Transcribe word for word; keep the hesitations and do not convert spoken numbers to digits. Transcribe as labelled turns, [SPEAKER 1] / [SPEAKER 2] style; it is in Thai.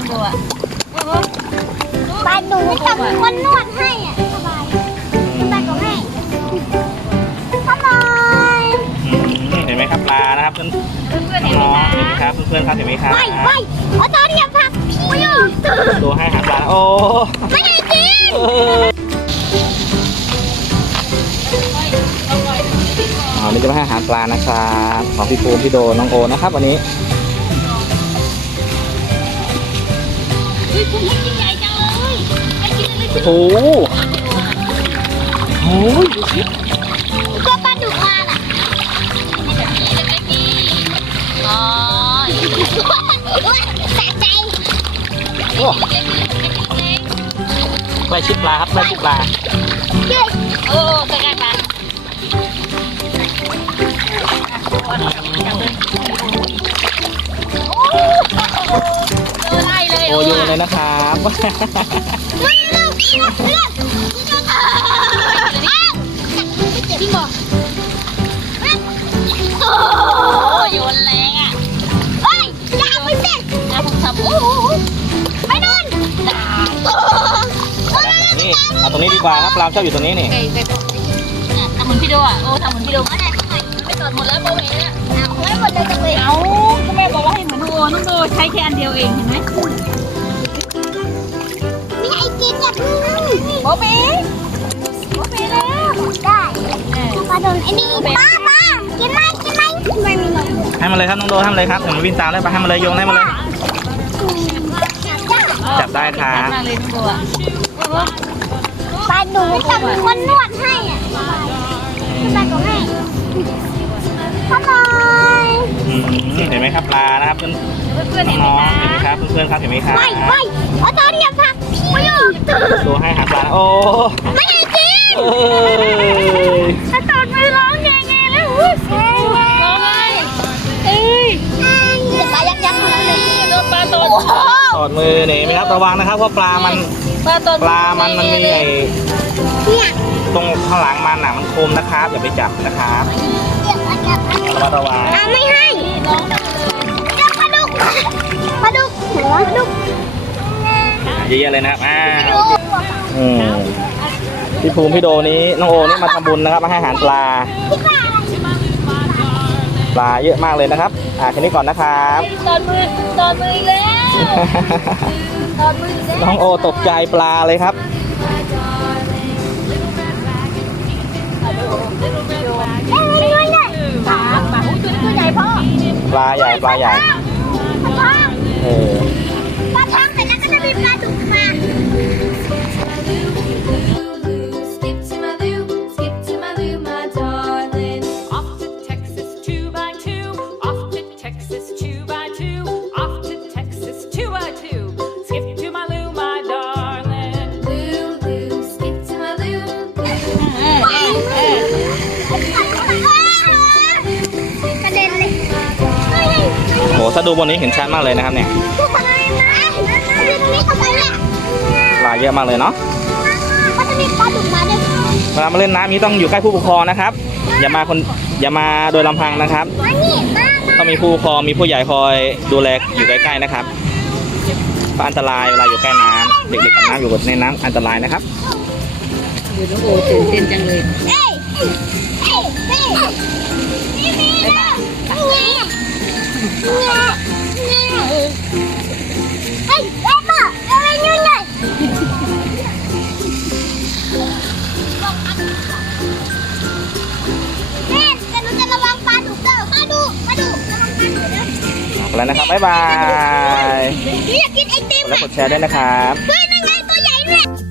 [SPEAKER 1] ดูอ่ะ
[SPEAKER 2] ปลาดูกับคนนวดให้อ่ะสบายสบายกว่าแม่สบาย
[SPEAKER 3] เห็นไหมครับปลานะครับเพื่อน
[SPEAKER 1] เพื่อนๆเห็นไหม
[SPEAKER 3] น้อง
[SPEAKER 1] คะ
[SPEAKER 3] ๆเห็นไหมครับเพื่อนๆครับเห็นไหมครับ
[SPEAKER 2] ไปไปโอ้ตอนนี้พักพี่
[SPEAKER 3] ดูให้อาหารปลาโอ้
[SPEAKER 2] ไม่ได้กิน
[SPEAKER 3] อ๋อนี่จะมาให้อาหารปลานะครับของพี่ภูมิพี่โดน้องโอนะครับวันนี้
[SPEAKER 1] เฮ้ยคุณให้กินใหญ่จังเลยให้กินอะไร
[SPEAKER 3] โอ้โหโอ้ยดูสิ
[SPEAKER 2] ก็ปลาดุกมาล่ะ
[SPEAKER 1] อ๋อ
[SPEAKER 2] สะใจ
[SPEAKER 3] โอ้ใกล้ชิดปลาครับใกล้ชิดปลา
[SPEAKER 2] เย้
[SPEAKER 1] โอ้ใกล้ๆไปไล่เลย
[SPEAKER 3] โอ้ยเลยนะครับ
[SPEAKER 2] เร็วเร็วเร็วเร็วพี่บอกโอ้
[SPEAKER 1] โยนแรงอ่ะ
[SPEAKER 2] เฮ้ยอย่าไปเต้น
[SPEAKER 1] แล้วผมทำโอ้
[SPEAKER 2] ไปนู่น
[SPEAKER 3] นี่เอาตรงนี้ดีกว่าครับปลาชอบอยู่ตรงนี้นี่
[SPEAKER 1] ไปไปทำเหมือนพี่โดอ่ะโอ้ทำเหมือนพี่โดมาได้ไม่ตอดหมดแล้วโบเอ๋
[SPEAKER 2] เอาไว้หมดเลยจังเลย
[SPEAKER 1] เอาก็แม่บอกว่าให้เหมือนโดน้องโดใช้แค่อันเดียวเองเห็นไหม
[SPEAKER 2] มีไอ้กินอย่าพึ่ง
[SPEAKER 1] โบเอ๋โบเอ๋แล้ว
[SPEAKER 2] ได้ปลาโดนไอ้นี่ป้าป้ากินไหมกินไหมไม่มีนม
[SPEAKER 3] ให้มันเลยครับน้องโดให้มันเลยครับผมวิ่งตามได้ปะให้มันเลยโยนให้มันเลย จับได้ครับ
[SPEAKER 1] จับมากเลยน้องโดอ่ะ
[SPEAKER 2] ปลาดูกับคนนวดให้อ่ะสบายกว่าแม่สบาย
[SPEAKER 3] อืมเห็นไหมครับปลานะครับเพื่อน
[SPEAKER 1] เพื่อนๆเห็นไหม
[SPEAKER 3] น้อง
[SPEAKER 1] คะ
[SPEAKER 3] ๆเห็นไหมครับเพื่อนๆครับเห็นไหมครับ
[SPEAKER 2] ไปไปโอ้ตอนนี้พักพี่
[SPEAKER 3] ดูให้อาหารปลาโอ้
[SPEAKER 2] ไม่ได้กิน
[SPEAKER 3] เอ้ย
[SPEAKER 2] ถ้าตอนไม่ร้องแง่ๆแล้วอุ้ยแง่
[SPEAKER 1] ร้องไห้เอ้ย
[SPEAKER 2] จะตายยักยักเลย
[SPEAKER 1] โดนปลาตอด
[SPEAKER 3] ตอดมือนี่ไหมครับระวังนะครับเพราะปลามัน
[SPEAKER 1] ปลาตอด
[SPEAKER 3] ปลามันมันมีไอ้
[SPEAKER 2] เนี่ย
[SPEAKER 3] ตรงข้างหลังมันหนังมันคมนะครับอย่าไปจับนะครับ
[SPEAKER 2] เดี๋ยวอันนี้
[SPEAKER 3] ระมัดระวัง
[SPEAKER 2] อ่ะไม่ให้
[SPEAKER 1] ร้องเลย
[SPEAKER 2] เดี๋ยวปลาดุกปลาดุกหัวปลาดุก
[SPEAKER 3] เยอะๆเลยนะครับอ้า
[SPEAKER 2] ปลาว ดุก
[SPEAKER 3] อืมพี่ภูมิพี่โดนี้น้องโอนี่มาทำบุญนะครับมาให้อาหารปลา
[SPEAKER 2] พี่ปลาอะไร
[SPEAKER 3] ปลาเยอะมากเลยนะครับอ่าแค่นี้ก่อนนะครับ
[SPEAKER 1] ตอดมือตอดมืออีกแล้วตอดมืออีกแล้ว
[SPEAKER 3] น้องโอตกใจปลาเลยครับ
[SPEAKER 2] เอ้ยไม่ด้วยเลย
[SPEAKER 1] ปลาปลาอุ้ยตัวนี้ตัวใหญ่พ่อ
[SPEAKER 3] ปลาใหญ่ปลาใหญ่
[SPEAKER 2] ปลาทอง
[SPEAKER 3] เออ
[SPEAKER 2] ปลาทองเสร็จแล้วก็จะมีปลาดุกมา
[SPEAKER 4] Skip to my loo, skip to my loo, my darling. Off to Texas two by two, off to Texas two by two, off to Texas two by two. Skip to my loo, my darling. Loo, loo, skip to my loo.
[SPEAKER 1] เออเออเออก
[SPEAKER 2] ระเด็นเลยเฮ้ย
[SPEAKER 3] โหถ้าดูบนนี้เห็นชัดมากเลยนะครับเนี่ย
[SPEAKER 2] พวกอะไรนะเรื่องนี้เข้าไปแหละ
[SPEAKER 3] ปลาเยอะมากเลยเนาะ
[SPEAKER 2] ก็จะมีปลาดุกมาด้วย
[SPEAKER 3] เวลามาเล่นน้ำนี้ต้องอยู่ใกล้ผู้ปกครองนะครับ อย่ามาคนอย่ามาโดยลำพังนะครับ
[SPEAKER 2] มานี่มามา
[SPEAKER 3] ต้องมีผู้ปกครองมีผู้ใหญ่คอยดูแลอยู่ใกล้ๆนะครับเพราะอันตรายเวลาอยู่ใกล้น้ำเด็กๆกับน้ำอยู่ในน้ำอันตรายนะครับ
[SPEAKER 1] ดูน้องโอตื่นเต้นจังเลย
[SPEAKER 2] เอ้ยเอ้ยเอ้ยนี่มีนะนี่ไงนี่ไงนี่ไงเฮ้ยเอ้ยป้าเอาไปนู่นเลยแม่แต่หนูจะระวังปลาดุกเด้อปลาดุกปลาดุกระวังปลาดุกเด้อ
[SPEAKER 3] ไปแล้วนะครับบ๊ายบาย
[SPEAKER 2] หนูอยากกินไอติม
[SPEAKER 3] แล้ว
[SPEAKER 2] อ่ะ
[SPEAKER 3] กดแชร์ด้วยนะครับ
[SPEAKER 2] เฮ้ยนั่นไงตัวใหญ่เลย